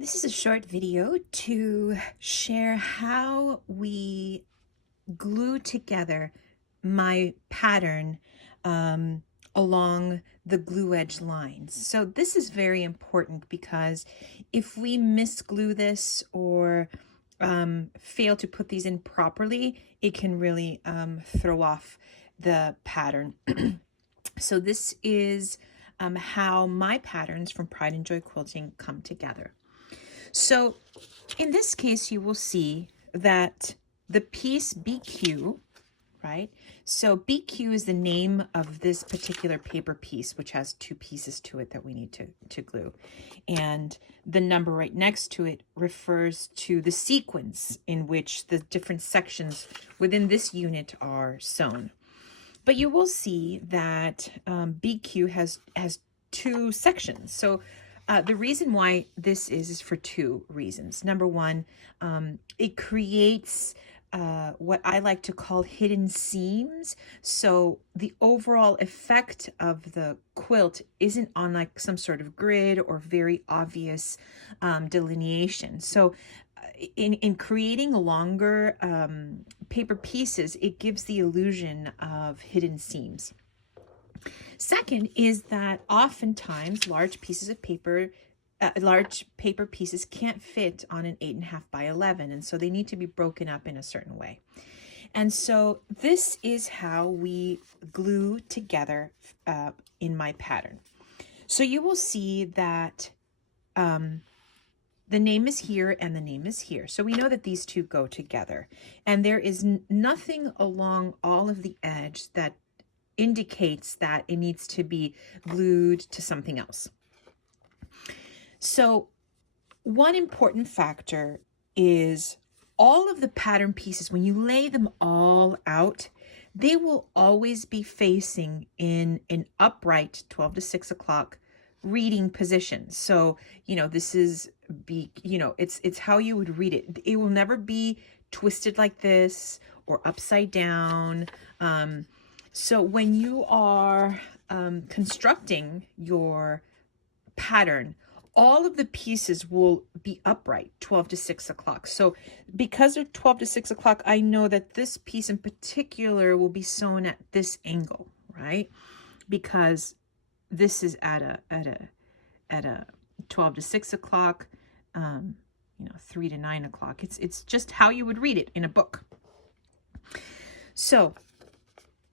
This is a short video to share how we glue together my pattern along the glue edge lines. So this is very important because if we misglue this or fail to put these in properly, it can really throw off the pattern. So this is how my patterns from Pride and Joy Quilting come together. So in this case, you will see that the piece BQ, right? So BQ is the name of this particular paper piece, which has two pieces to it that we need to glue. And the number right next to it refers to the sequence in which the different sections within this unit are sewn. But you will see that BQ has two sections. So the reason why this is for two reasons. Number one, it creates what I like to call hidden seams. So the overall effect of the quilt isn't on like some sort of grid or very obvious delineation. So in creating longer paper pieces, it gives the illusion of hidden seams. Second is that oftentimes large pieces of paper, large paper pieces can't fit on an 8.5 by 11, and so they need to be broken up in a certain way. And so this is how we glue together in my pattern. So you will see that the name is here and the name is here. So we know that these two go together. And there is nothing along all of the edge that indicates that it needs to be glued to something else. So one important factor is all of the pattern pieces, when you lay them all out, they will always be facing in an upright 12 to 6 o'clock reading position. So, this is it's how you would read it. It will never be twisted like this or upside down. So when you are constructing your pattern, all of the pieces will be upright 12 to 6 o'clock. So because they're 12 to 6 o'clock, I know that this piece in particular will be sewn at this angle, right? Because this is at a 12 to 6 o'clock, 3 to 9 o'clock. It's just how you would read it in a book. So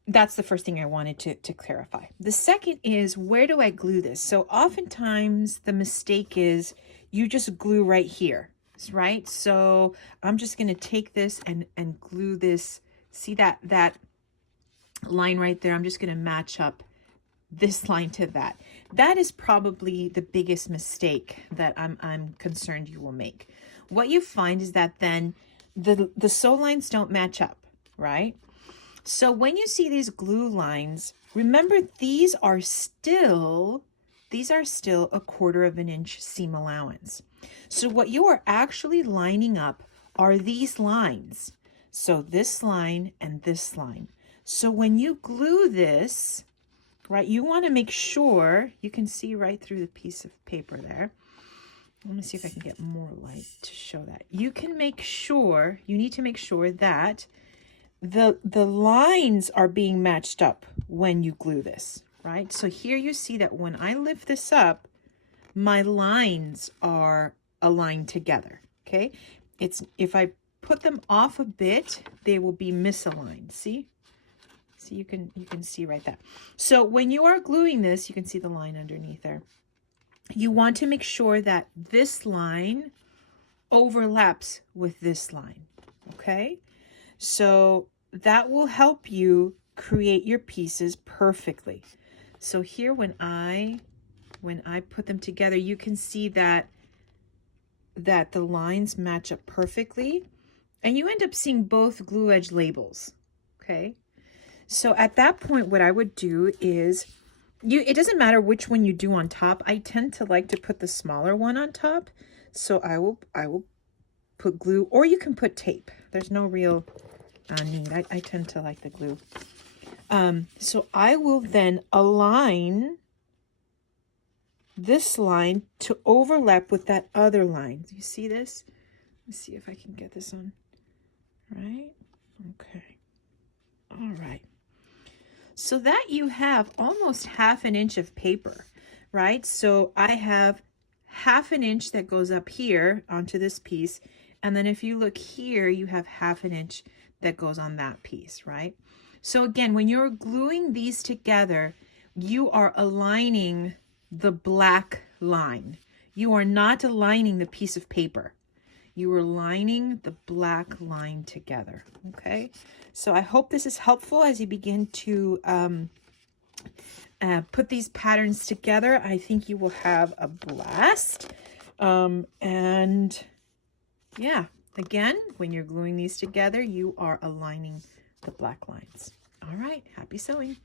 that's the first thing I wanted to clarify. The second is, where do I glue this? So oftentimes the mistake is you just glue right here, right? So I'm just going to take this and glue this. See that line right there? I'm just going to match up this line to that. That is probably the biggest mistake that I'm concerned you will make. What you find is that then the sew lines don't match up, right? So when you see these glue lines, remember these are still a 1/4 of an inch seam allowance. So what you are actually lining up are these lines. So this line and this line. So when you glue this, right, you want to make sure you can see right through the piece of paper there. Let me see if I can get more light to show that. You need to make sure that the lines are being matched up when you glue this, right? So here you see that when I lift this up, my lines are aligned together, okay? If I put them off a bit, they will be misaligned, see? So you can see right there. So when you are gluing this, you can see the line underneath there. You want to make sure that this line overlaps with this line, okay? So that will help you create your pieces perfectly. So here when I put them together, you can see that the lines match up perfectly, and you end up seeing both glue edge labels, okay? So at that point, what I would do is, it doesn't matter which one you do on top. I tend to like to put the smaller one on top. So I will put glue, or you can put tape. There's no real need. I tend to like the glue. So I will then align this line to overlap with that other line. Do you see this? Let's see if I can get this on. Right? Okay. All right. So that you have almost 1/2 inch of paper, right? So I have 1/2 inch that goes up here onto this piece. And then if you look here, you have 1/2 inch that goes on that piece, right? So again, when you're gluing these together, you are aligning the black line. You are not aligning the piece of paper. You are lining the black line together, okay? So I hope this is helpful as you begin to put these patterns together. I think you will have a blast. And yeah, again, when you're gluing these together, you are aligning the black lines. All right, happy sewing.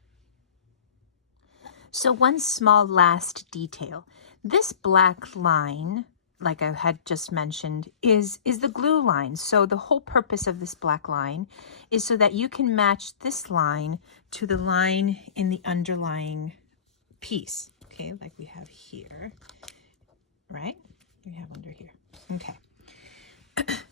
So one small last detail. This black line, like I had just mentioned, is the glue line. So the whole purpose of this black line is so that you can match this line to the line in the underlying piece, okay, like we have here, right? We have under here, okay.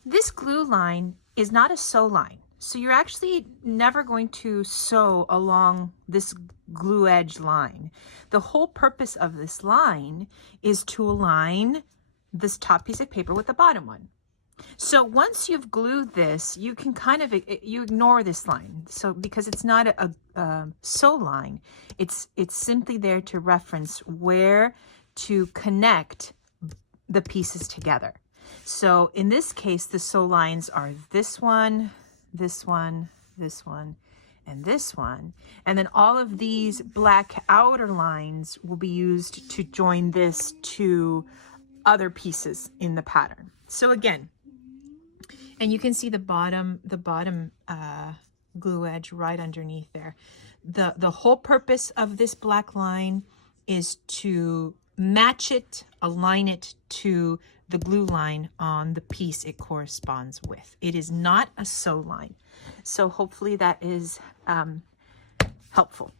This glue line is not a sew line. So you're actually never going to sew along this glue edge line. The whole purpose of this line is to align this top piece of paper with the bottom one. So once you've glued this, you can kind of, you ignore this line. So because it's not a sew line, it's simply there to reference where to connect the pieces together. So in this case, the sew lines are this one, this one, this one, and this one. And then all of these black outer lines will be used to join this to other pieces in the pattern. So again, and you can see the bottom glue edge right underneath there. The whole purpose of this black line is to match it, align it to the glue line on the piece it corresponds with. It is not a sew line. So hopefully that is helpful.